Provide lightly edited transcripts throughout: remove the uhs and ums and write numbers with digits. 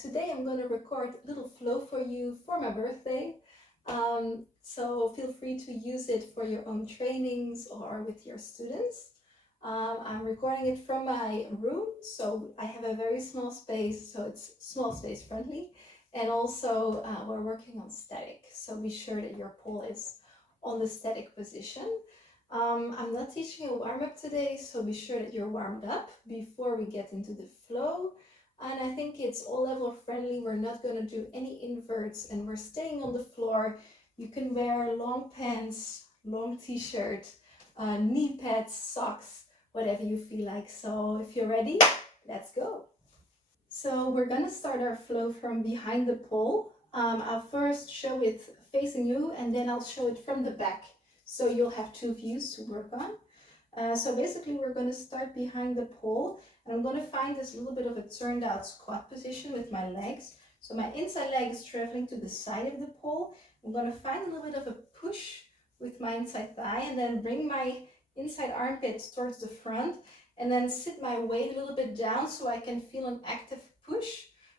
Today I'm going to record a little flow for you for my birthday. So feel free to use it for your own trainings or with your students. I'm recording it from my room, so I have a very small space, so it's small space friendly. And also we're working on static, so be sure that your pole is on the static position. I'm not teaching a warm-up today, so be sure that you're warmed up before we get into the flow. And I think it's all level friendly. We're not going to do any inverts and we're staying on the floor. You can wear long pants, long t-shirt, knee pads, socks, whatever you feel like. So if you're ready, let's go. So we're going to start our flow from behind the pole. I'll first show it facing you and then I'll show it from the back. So you'll have two views to work on. So basically we're going to start behind the pole and I'm going to find this little bit of a turned out squat position with my legs. So my inside leg is traveling to the side of the pole. I'm going to find a little bit of a push with my inside thigh and then bring my inside armpit towards the front and then sit my weight a little bit down so I can feel an active push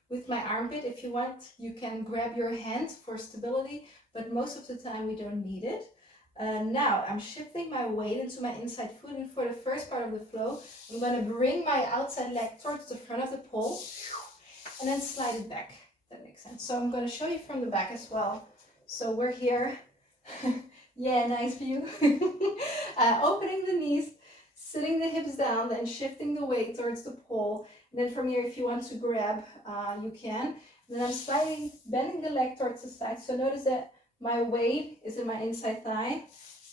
with my armpit. If you want, you can grab your hand for stability, but most of the time we don't need it. Now I'm shifting my weight into my inside foot, and for the first part of the flow I'm going to bring my outside leg towards the front of the pole and then slide it back. That makes sense. So I'm going to show you from the back as well. So we're here. Yeah, nice view. Opening the knees, sitting the hips down, then shifting the weight towards the pole, and then from here if you want to grab you can. And then I'm sliding, bending the leg towards the side. So notice that my weight is in my inside thigh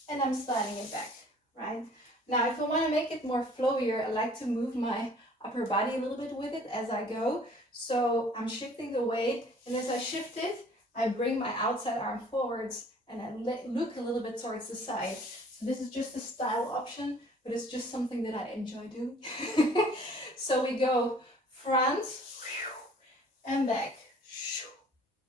and I'm sliding it back, right? Now, if I want to make it more flowier, I like to move my upper body a little bit with it as I go. So I'm shifting the weight, and as I shift it, I bring my outside arm forwards and I look a little bit towards the side. So this is just a style option, but it's just something that I enjoy doing. So we go front and back.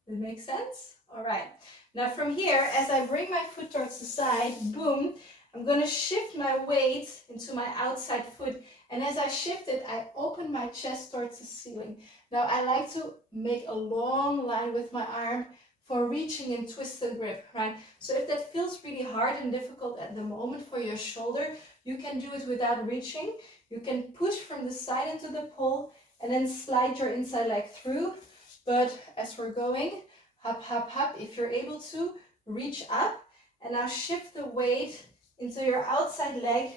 That makes sense? All right. Now from here, as I bring my foot towards the side, boom, I'm going to shift my weight into my outside foot. And as I shift it, I open my chest towards the ceiling. Now I like to make a long line with my arm for reaching and twisted grip, right? So if that feels really hard and difficult at the moment for your shoulder, you can do it without reaching. You can push from the side into the pole and then slide your inside leg through. But as we're going, hop, hop, hop, if you're able to, reach up and now shift the weight into your outside leg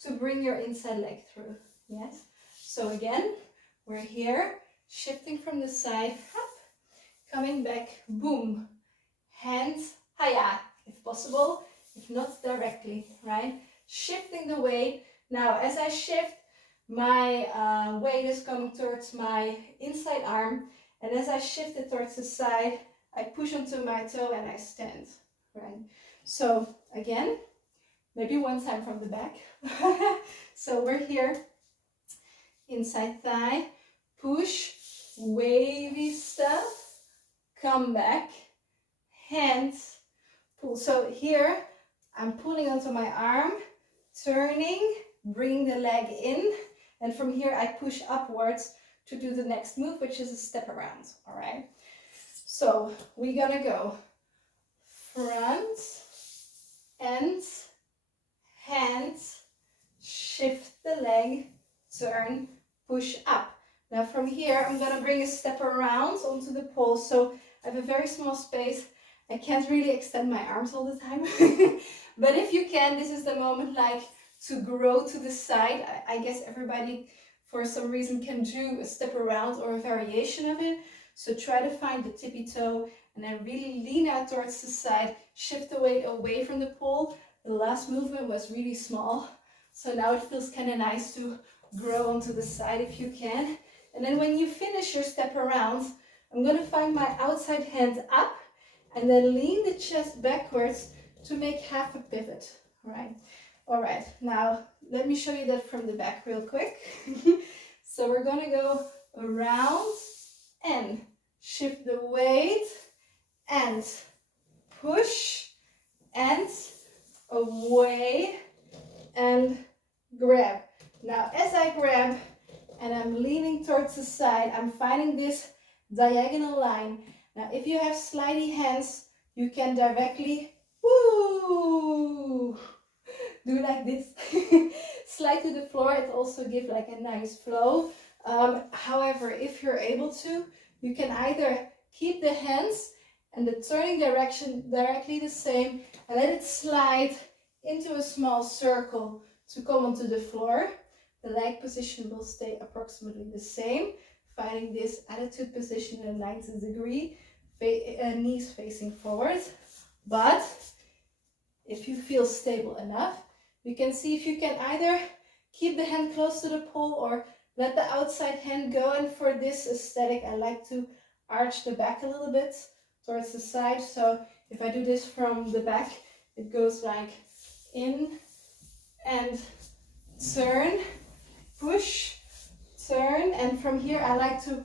to bring your inside leg through. Yes? So again, we're here, shifting from the side, hop, coming back, boom, hands, hiya, if possible, if not directly, right? Shifting the weight. Now, as I shift, my weight is coming towards my inside arm, and as I shift it towards the side, I push onto my toe and I stand, right? So again, maybe one time from the back. So we're here, inside thigh, push, wavy step, come back, hands, pull. So here, I'm pulling onto my arm, turning, bringing the leg in, and from here I push upwards to do the next move, which is a step around, all right? So we're gonna go front, and hands, shift the leg, turn, push up. Now from here, I'm gonna bring a step around onto the pole. So I have a very small space. I can't really extend my arms all the time. But if you can, this is the moment like to grow to the side. I guess everybody for some reason can do a step around or a variation of it. So try to find the tippy toe and then really lean out towards the side, shift the weight away from the pole. The last movement was really small, so now it feels kind of nice to grow onto the side if you can. And then when you finish your step around, I'm going to find my outside hand up and then lean the chest backwards to make half a pivot, right? All right, now let me show you that from the back real quick. So we're going to go around and shift the weight and push and away and grab. Now as I grab and I'm leaning towards the side, I'm finding this diagonal line. Now, if you have slidey hands, you can directly, woo, do like this. Slide to the floor. It also gives like a nice flow. However, if you're able to, you can either keep the hands and the turning direction directly the same and let it slide into a small circle to come onto the floor. The leg position will stay approximately the same, finding this attitude position at a 90 degree, knees facing forward. But if you feel stable enough, you can see if you can either keep the hand close to the pole or let the outside hand go. And for this aesthetic, I like to arch the back a little bit towards the side. So if I do this from the back, it goes like in and turn, push, turn. And from here, I like to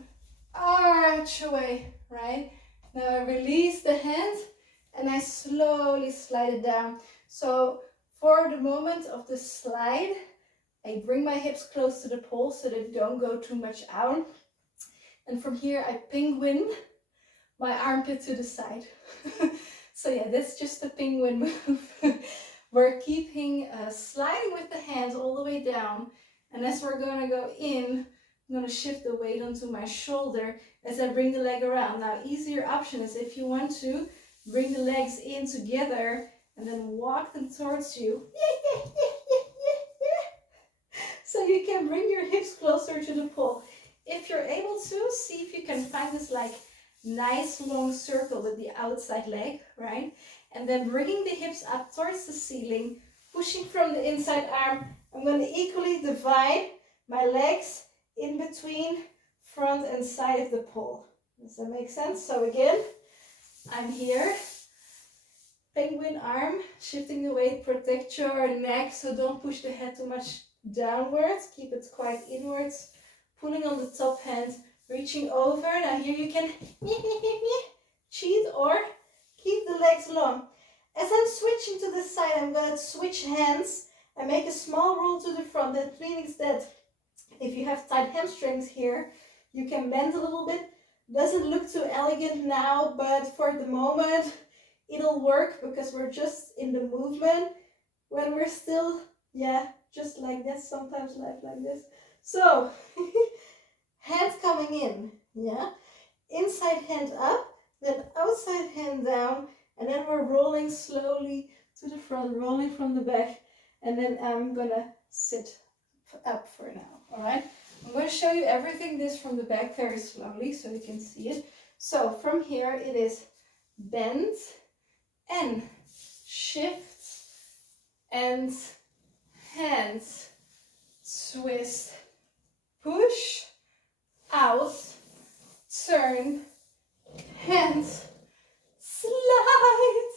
arch away, right? Now I release the hand and I slowly slide it down. So for the moment of the slide, I bring my hips close to the pole so they don't go too much out. And from here, I penguin my armpit to the side. So yeah, that's just a penguin move. We're keeping sliding with the hands all the way down. And as we're going to go in, I'm going to shift the weight onto my shoulder as I bring the leg around. Now, easier option is if you want to bring the legs in together and then walk them towards you. So you can bring your hips closer to the pole. If you're able to, see if you can find this like nice long circle with the outside leg, right? And then bringing the hips up towards the ceiling, pushing from the inside arm. I'm going to equally divide my legs in between front and side of the pole. Does that make sense? So again, I'm here. Penguin arm, shifting the weight, protect your neck, so don't push the head too much downwards. Keep it quite inwards. Pulling on the top hand, reaching over. Now here you can cheat or keep the legs long. As I'm switching to the side, I'm going to switch hands and make a small roll to the front. That means that if you have tight hamstrings here, you can bend a little bit. Doesn't look too elegant now, but for the moment, it'll work because we're just in the movement. When we're still, just like this, sometimes like this. So, hand coming in, inside hand up, then outside hand down, and then we're rolling slowly to the front, rolling from the back, and then I'm gonna sit up for now, all right? I'm gonna show you everything this from the back very slowly so you can see it. So from here it is bend and shift and hands, twist, push, out, turn, hands, slide,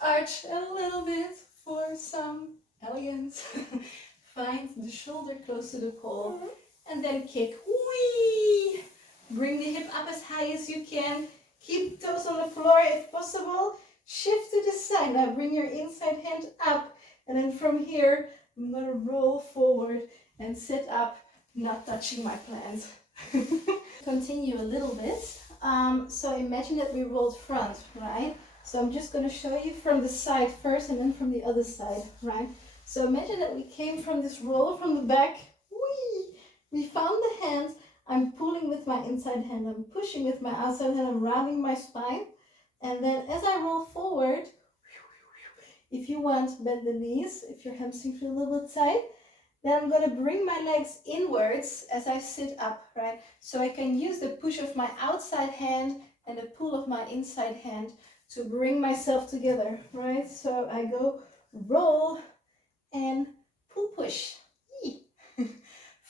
arch a little bit for some elegance. Find the shoulder close to the pole and then kick. Whee! Bring the hip up as high as you can. Keep toes on the floor if possible. Shift to the side. Now bring your inside hand up. And then from here, I'm going to roll forward and sit up, not touching my plant. Continue a little bit. So imagine that we rolled front, right? So I'm just going to show you from the side first and then from the other side, right? So imagine that we came from this roll from the back. Whee! We found the hands. I'm pulling with my inside hand. I'm pushing with my outside hand. I'm rounding my spine. And then as I roll forward, if you want, bend the knees. If your hamstrings feel a little bit tight, then I'm going to bring my legs inwards as I sit up, right? So I can use the push of my outside hand and the pull of my inside hand to bring myself together, right? So I go roll and pull push.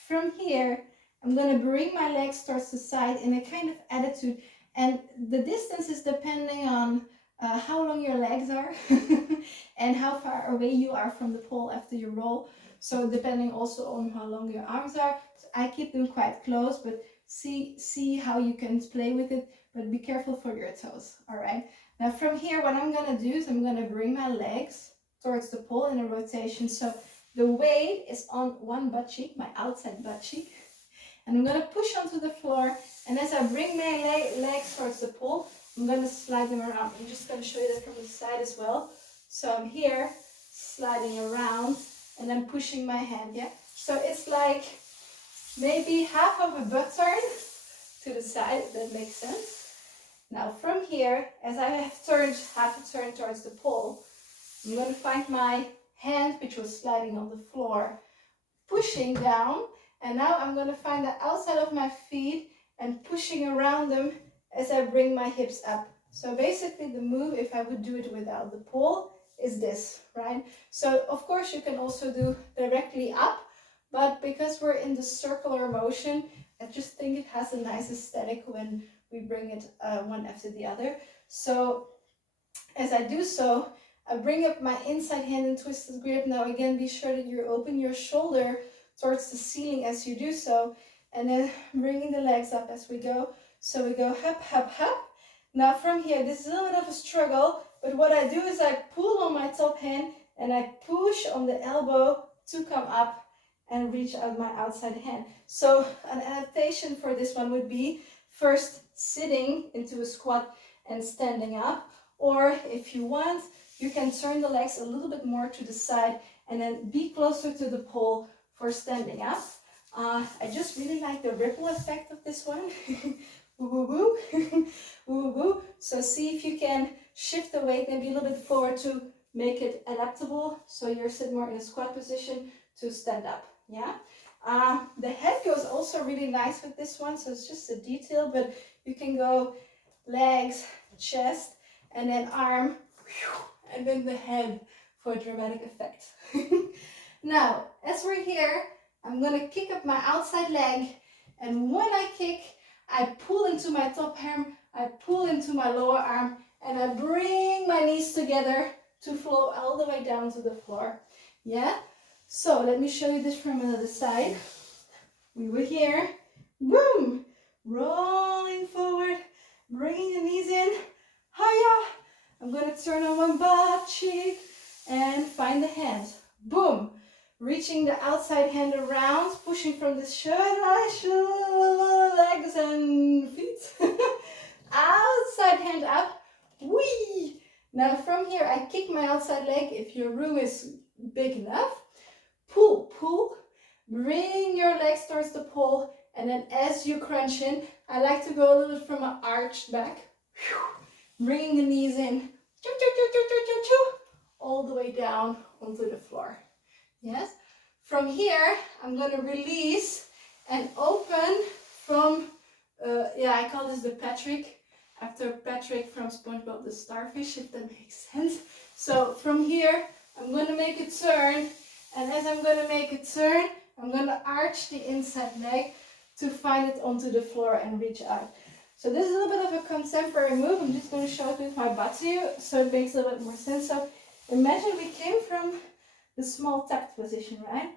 From here, I'm going to bring my legs towards the side in a kind of attitude. And the distance is depending on how long your legs are and how far away you are from the pole after you roll. So depending also on how long your arms are. So I keep them quite close, but see how you can play with it. But be careful for your toes, all right? Now from here, what I'm going to do is I'm going to bring my legs towards the pole in a rotation. So the weight is on one butt cheek, my outside butt cheek. And I'm going to push onto the floor. And as I bring my legs towards the pole, I'm going to slide them around. I'm just going to show you that from the side as well. So I'm here, sliding around, and then pushing my hand, yeah? So it's like maybe half of a butt turn to the side, if that makes sense. Now from here, as I have turned half a turn towards the pole, I'm going to find my hand, which was sliding on the floor, pushing down, and now I'm going to find the outside of my feet and pushing around them as I bring my hips up. So basically the move, if I would do it without the pole, is this, right? So of course you can also do directly up, but because we're in the circular motion, I just think it has a nice aesthetic when we bring it one after the other. So as I do so, I bring up my inside hand in twisted grip. Now again, be sure that you open your shoulder towards the ceiling as you do so, and then bringing the legs up as we go. So we go hop, hop, hop. Now from here, this is a little bit of a struggle, but what I do is I pull on my top hand and I push on the elbow to come up and reach out my outside hand. So an adaptation for this one would be first sitting into a squat and standing up, or if you want, you can turn the legs a little bit more to the side and then be closer to the pole for standing up. I just really like the ripple effect of this one. Woo, woo, woo. Woo, woo. So see if you can shift the weight maybe a little bit forward to make it adaptable. So you're sitting more in a squat position to stand up. Yeah. The head goes also really nice with this one. So it's just a detail, but you can go legs, chest, and then arm, and then the head for a dramatic effect. Now, as we're here, I'm gonna kick up my outside leg, and when I kick, I pull into my top arm, I pull into my lower arm, and I bring my knees together to flow all the way down to the floor. Yeah? So let me show you this from another side. We were here, boom, rolling forward, bringing the knees in, hiya. I'm gonna turn on my butt cheek and find the hands, boom. Reaching the outside hand around, pushing from the legs and feet. Outside hand up, whee! Now from here, I kick my outside leg if your room is big enough. Pull, pull, bring your legs towards the pole, and then as you crunch in, I like to go a little bit from an arched back. Bringing the knees in, all the way down onto the floor. Yes. From here, I'm going to release and open from, I call this the Patrick, after Patrick from SpongeBob the Starfish, if that makes sense. So from here, I'm going to make a turn, and as I'm going to make a turn, I'm going to arch the inside leg to find it onto the floor and reach out. So this is a little bit of a contemporary move. I'm just going to show it with my butt to you, so it makes a little bit more sense. So imagine we came from the small tapped position, right?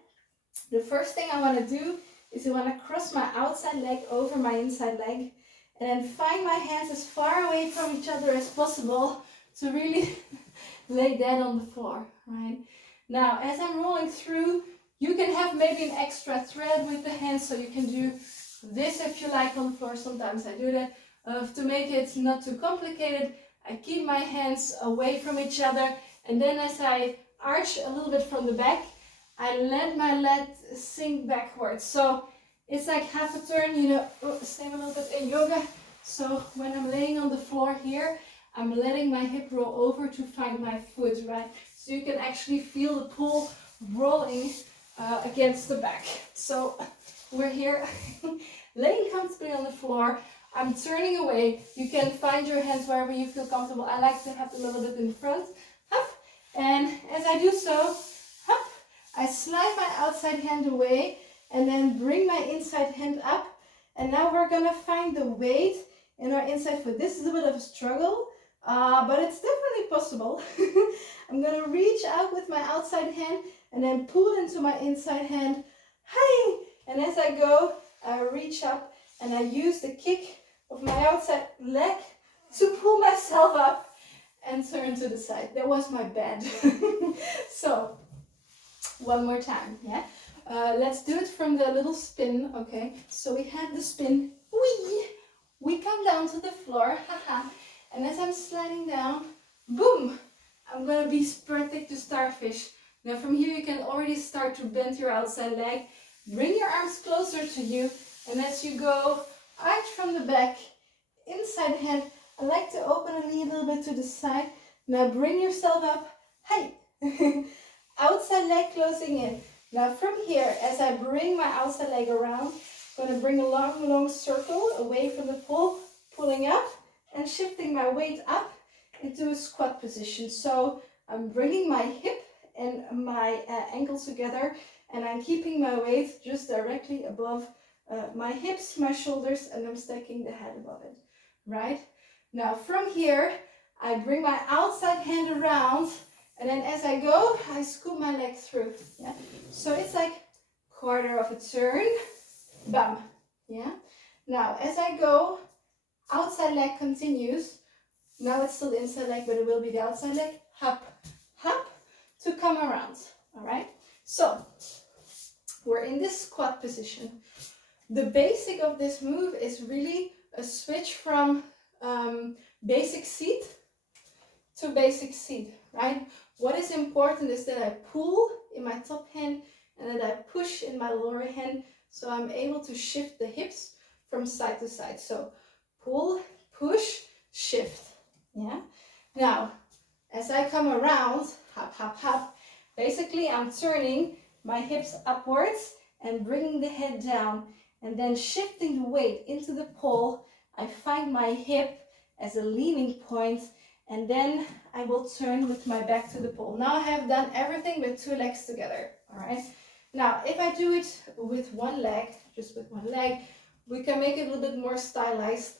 The first thing I want to do is I want to cross my outside leg over my inside leg and then find my hands as far away from each other as possible to really lay dead on the floor, right? Now, as I'm rolling through, you can have maybe an extra thread with the hands, so you can do this if you like on the floor. Sometimes I do that. To make it not too complicated, I keep my hands away from each other, and then as I arch a little bit from the back, I let my leg sink backwards. So it's like half a turn, you know, same a little bit in yoga. So when I'm laying on the floor here, I'm letting my hip roll over to find my foot, right? So you can actually feel the pull rolling against the back. So we're here, laying comfortably on the floor. I'm turning away. You can find your hands wherever you feel comfortable. I like to have a little bit in front. Hup. And as I do so, hup, I slide my outside hand away and then bring my inside hand up. And now we're gonna find the weight in our inside foot. This is a bit of a struggle, but it's definitely possible. I'm gonna reach out with my outside hand and then pull into my inside hand. Hey! And as I go, I reach up and I use the kick of my outside leg to pull myself up and turn to the side. That was my bad. So, one more time, yeah? Let's do it from the little spin, okay? So we had the spin, we come come down to the floor, haha, and as I'm sliding down, boom, I'm gonna be sprinting to Starfish. Now from here you can already start to bend your outside leg, bring your arms closer to you, and as you go, arch from the back, inside hand, I like to open a little bit to the side. Now bring yourself up, hey, outside leg closing in. Now from here, as I bring my outside leg around, I'm going to bring a long, long circle away from the pole, pulling up and shifting my weight up into a squat position. So I'm bringing my hip and my ankles together, and I'm keeping my weight just directly above my hips, my shoulders, and I'm stacking the head above it, right? Now from here, I bring my outside hand around, and then as I go, I scoop my leg through, yeah? So it's like quarter of a turn, bam, yeah? Now as I go, outside leg continues. Now it's still the inside leg, but it will be the outside leg, hop, hop, to come around, all right? So we're in this squat position. The basic of this move is really a switch from basic seat to basic seat, right? What is important is that I pull in my top hand and that I push in my lower hand, so I'm able to shift the hips from side to side. So pull, push, shift, yeah? Now, as I come around, hop, hop, hop, basically I'm turning my hips upwards and bringing the head down, and then shifting the weight into the pole. I find my hip as a leaning point, and then I will turn with my back to the pole. Now I have done everything with two legs together, all right? Now, if I do it with one leg, just with one leg, we can make it a little bit more stylized.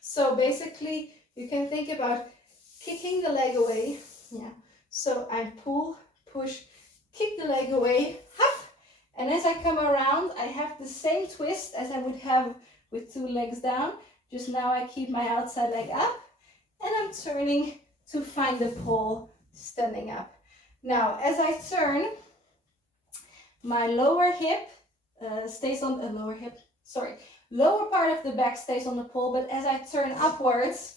So basically, you can think about kicking the leg away, yeah? So I pull, push, kick the leg away, hop, and as I come around, I have the same twist as I would have with two legs down. Just now I keep my outside leg up, and I'm turning to find the pole, standing up. Now, as I turn, my lower hip stays on the lower part of the back stays on the pole, but as I turn upwards,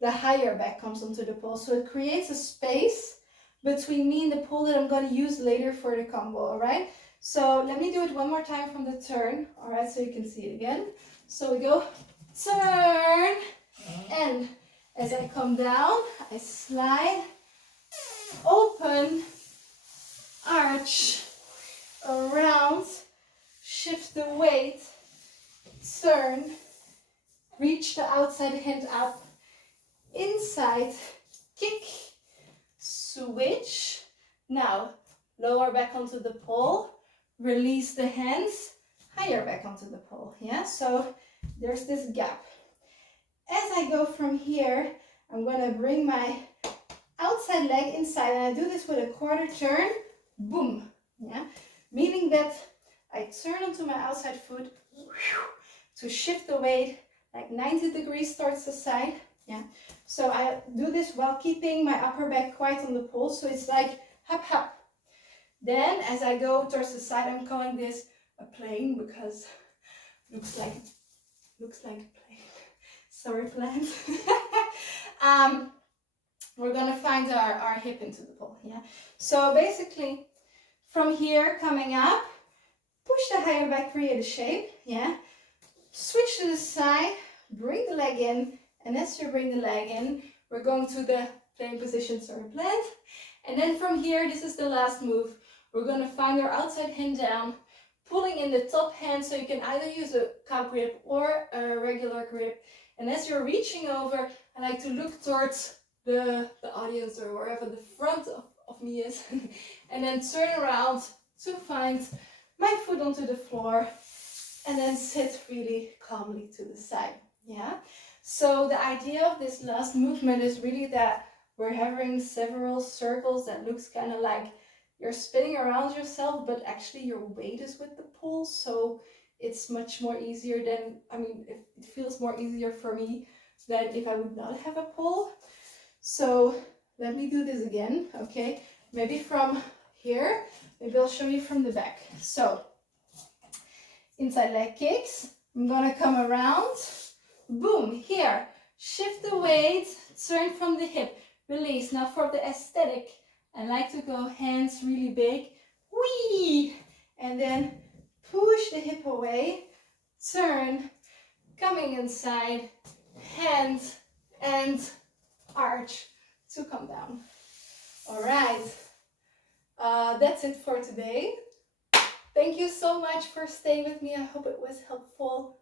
the higher back comes onto the pole. So it creates a space between me and the pole that I'm going to use later for the combo, all right? So let me do it one more time from the turn, all right, so you can see it again. So we go, turn, and as I come down, I slide, open, arch, around, shift the weight, turn, reach the outside hand up, inside, kick, switch. Now, lower back onto the pole, release the hands, higher back onto the pole, yeah? So there's this gap. As I go from here, I'm gonna bring my outside leg inside, and I do this with a quarter turn, boom, yeah? Meaning that I turn onto my outside foot to shift the weight like 90 degrees towards the side, yeah? So I do this while keeping my upper back quite on the pole, so it's like hop, hop. Then as I go towards the side, I'm calling this a plane because looks like a plane. Sorry, plant. We're gonna find our hip into the pole, yeah? So basically, from here coming up, push the higher back, create a shape, yeah? Switch to the side, bring the leg in, and as you bring the leg in, we're going to the plane position, sorry, plant. And then from here, this is the last move. We're gonna find our outside hand down, pulling in the top hand, so you can either use a cow grip or a regular grip. And as you're reaching over, I like to look towards the audience or wherever the front of me is, and then turn around to find my foot onto the floor, and then sit really calmly to the side, yeah? So the idea of this last movement is really that we're having several circles that looks kind of like you're spinning around yourself, but actually your weight is with the pole, so it's much more easier than, it feels more easier for me than if I would not have a pole. So let me do this again, okay? Maybe from here, maybe I'll show you from the back. So inside leg kicks, I'm gonna come around, boom, here. Shift the weight, turn from the hip, release. Now for the aesthetic, I like to go hands really big, whee, and then push the hip away, turn, coming inside, hands and arch to come down. All right, that's it for today. Thank you so much for staying with me. I hope it was helpful.